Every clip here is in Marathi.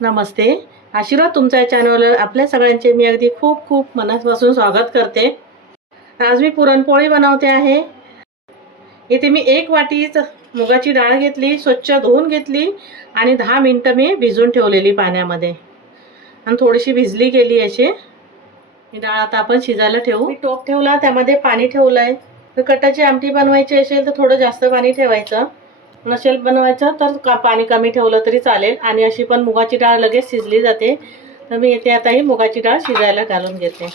नमस्ते. आशीर्वाद तुमच्या चॅनलवर आपल्या सगळ्यांचे मी अगदी खूप खूप मनापासून स्वागत करते. आज मी पुरणपोळी बनवते आहे. इथे मी एक वाटीच मुगाची डाळ घेतली स्वच्छ धुवून घेतली आणि दहा मिनटं मी भिजून ठेवलेली पाण्यामध्ये. आणि थोडीशी भिजली गेली अशी. ही डाळ आता आपण शिजायला ठेवू. मी टोप ठेवला त्यामध्ये पाणी ठेवलं आहे तर कटाची आमटी बनवायची असेल तर थोडं जास्त पाणी ठेवायचं. नसेल बनवायचं तर का पाणी कमी ठेवलं तरी चालेल. आणि अशी पण मुगाची डाळ लगेच शिजली जाते. तर मी इथे आता ही मुगाची डाळ शिजायला घालून घेते.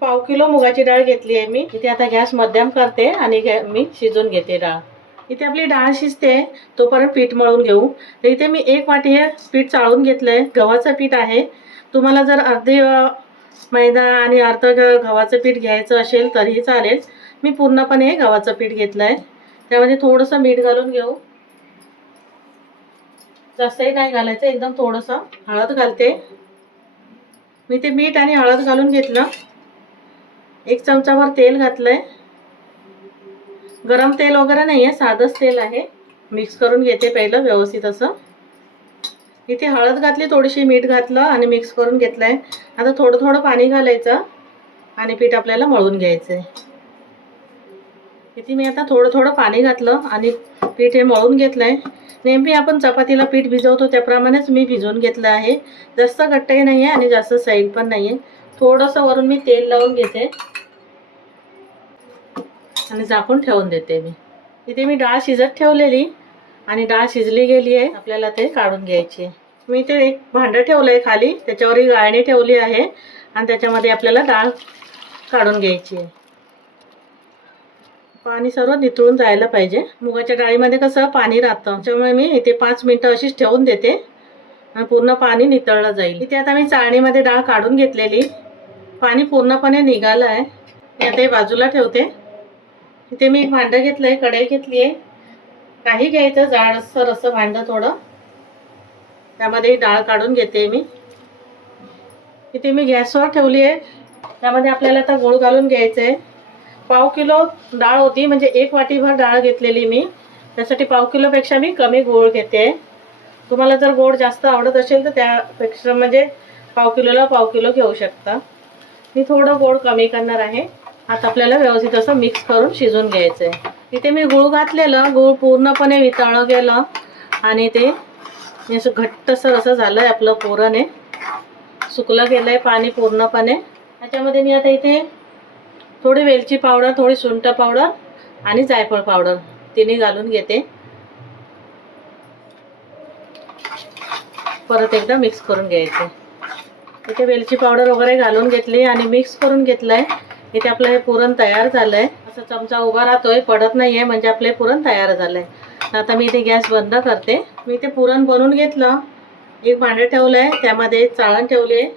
पाव किलो मुगाची डाळ घेतली आहे मी. इथे आता गॅस मध्यम करते आणि मी शिजून घेते डाळ. इथे आपली डाळ शिजते तोपर्यंत पीठ मळून घेऊ. तर इथे मी एक वाटी हे पीठ चाळून घेतलं आहे गव्हाचं पीठ आहे. तुम्हाला जर अर्धे मैदा आणि अर्ध गव्हाचं पीठ घ्यायचं असेल तरीही चालेल. मी पूर्णपणे गव्हाचं पीठ घेतलं आहे त्यामध्ये थोडंसं मीठ घालून घेऊ. जास्तही नाही घालायचं एकदम थोडंसं हळद घालते. मी ते मीठ आणि हळद घालून घेतलं. एक चमचाभर तेल घातलंय. गरम तेल वगैरे नाही आहे साधंच तेल आहे. मिक्स करून घेते पहिलं व्यवस्थित असं. इथे हळद घातली थोडीशी मीठ घातलं आणि मिक्स करून घेतलं आहे आता थोडं थोडं पाणी घालायचं आणि पीठ आपल्याला मळून घ्यायचं आहे इथे मी आता थोडं थोडं पाणी घातलं आणि पीठ हे मळून घेतलं आहे नेहमी आपण चपातीला पीठ भिजवतो त्याप्रमाणेच मी भिजवून घेतलं आहे. जास्त घट्टही नाही आहे आणि जास्त सैल पण नाही आहे थोडंसं वरून मी तेल लावून घेते. आणि झाकून ठेवून देते मी. इथे मी डाळ शिजत ठेवलेली आणि डाळ शिजली गेली आहे. आपल्याला ते काढून घ्यायची आहे. मी ते एक भांडं ठेवलं आहे खाली त्याच्यावर गाळणी ठेवली आहे. आणि त्याच्यामध्ये आपल्याला डाळ काढून घ्यायची आहे. पाणी सर्व नितळून जायला पाहिजे. मुगाच्या डाळीमध्ये कसं पाणी राहतं. त्यामुळे मी इथे पाच मिनटं अशीच ठेवून देते. आणि पूर्ण पाणी नितळलं जाईल. इथे आता मी चाळणीमध्ये डाळ काढून घेतलेली. पाणी पूर्णपणे निघालं आहे. मी आता बाजूला ठेवते. इथे मी एक भांडं घेतलं आहे कढई घेतली आहे. काही घ्यायचं जाडसर असं भांडं थोडं. त्यामध्ये डाळ काढून घेते मी. इथे मी गॅसवर ठेवली आहे. त्यामध्ये आपल्याला आता गूळ घालून घ्यायचं आहे पाव किलो डाळ होती म्हणजे एक वाटीभर डाळ घेतलेली मी. त्यासाठी पाव किलोपेक्षा मी कमी गोळ घेते. तुम्हाला जर गोड जास्त आवडत असेल तर त्यापेक्षा म्हणजे पाव किलोला पाव किलो घेऊ शकता. मी थोडं गोड कमी करणार आहे. आता आपल्याला व्यवस्थित असं मिक्स करून शिजून घ्यायचं आहे इथे मी गूळ घातलेलं गूळ पूर्णपणे वितळलं गेलं आणि ते असं घट्टसर असं झालं आहे आपलं पुरण आहे सुकलं गेलं आहे पाणी पूर्णपणे. त्याच्यामध्ये मी आता इथे थोडी वेलची पावडर थोडी सुंठ पावडर आणि जायफळ पावडर. तिने घालून घेते. परत एकदा मिक्स करून घ्यायचे. इथे वेलची पावडर वगैरे घालून घेतली आणि मिक्स करून घेतलं आहे इथे आपलं हे पुरण तयार झालं आहे असं चमचा उभा राहतोय पडत नाही आहे म्हणजे आपलं पुरण तयार झालं आहे आता मी इथे गॅस बंद करते. मी इथे पुरण बनवून घेतलं. एक भांडं ठेवलं आहे त्यामध्ये चाळण ठेवली आहे.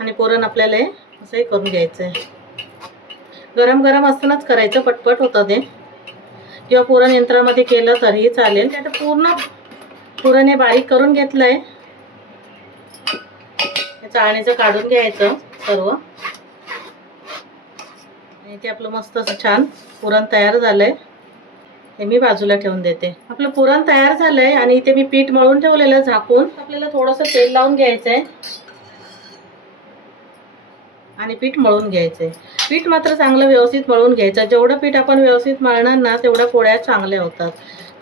आणि पुरण आपल्याला हे असंही करून घ्यायचं आहे गरम गरम असतानाच करायचं पटपट होतं ते. किंवा पुरण यंत्रामध्ये केलं तरीही चालेल. आता पूर्ण पुरण हे बारीक करून घेतलं आहे चाळणीचं काढून घ्यायचं सर्व. आणि ते आपलं मस्त असं छान पुरण तयार झालंय. हे मी बाजूला ठेवून देते. आपलं पुरण तयार झालंय आणि इथे मी पीठ मळून ठेवलेलं झाकून. आपल्याला थोडंसं तेल लावून घ्यायचंय. आणि पीठ मळून घ्यायचंय पीठ मात्र चांगलं व्यवस्थित मळून घ्यायचं. जेवढं पीठ आपण व्यवस्थित मळणार ना तेवढ्या पोळ्या चांगल्या होतात.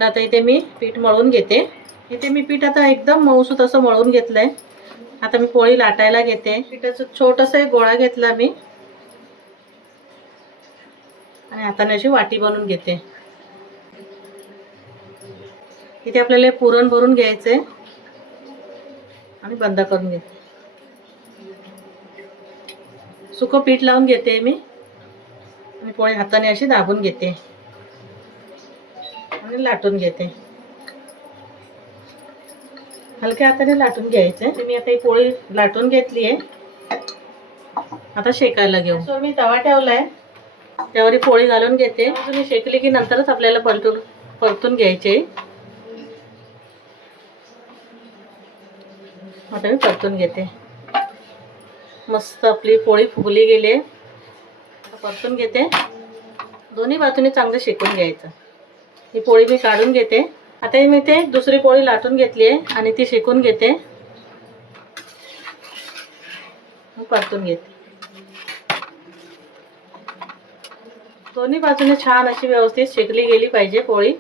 तर आता इथे मी पीठ मळून घेते. इथे मी पीठ आता एकदम मऊसूत असं मळून घेतलं आहे आता मी पोळी लाटायला घेते. पिठाचं छोटंसं एक गोळा घेतला मी. आणि हाताने अशी वाटी बनवून घेते. इथे आपल्याला पुरण भरून घ्यायचंय. आणि बंद करून घेते. सुकं पीठ लावून घेते मी. आणि पोळी हाताने अशी दाबून घेते. आणि लाटून घेते. हलक्या हाताने लाटून घ्यायचं. मी आता ही पोळी लाटून घेतली आहे. आता शेकायला घेऊ. सो मी तवा ठेवलाय. त्यावर पोळी घालून घेते. तुम्ही शेकली की नंतरच आपल्याला परतून परतून घ्यायचे. आता मी परतून घेते. मस्त आपली पोळी फुगली गेली. आहे परतून घेते. दोन्ही बाजूने चांगलं शेकून घ्यायचं. ही पोळी मी काढून घेते. आता मी ते दुसरी पोळी लाटून घेतली आहे आणि ती शेकून घेते. परतून घेते. दोन्ही बाजूने छान अशी व्यवस्थित शेकली गेली पाहिजे पोळी.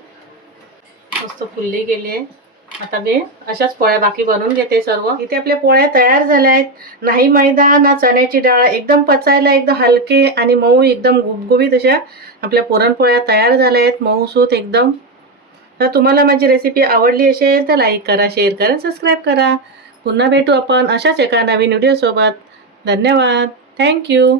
मस्त फुलली गेली आहे. आता मी अशाच पोळ्या बाकी बनवून घेते सर्व. इथे आपल्या पोळ्या तयार झाल्या आहेत. नाही मैदा ना चण्याची डाळ एकदम पचायला एकदम हलके आणि मऊ एकदम गुबगुबीत अशा आपल्या पुरणपोळ्या तयार झाल्या आहेत. मऊसूत एकदम. तर तुम्हाला माझी रेसिपी आवडली असेल तर लाईक करा शेअर करा सबस्क्राईब करा. पुन्हा भेटू आपण अशाच एका नवीन व्हिडिओसोबत धन्यवाद. थँक्यू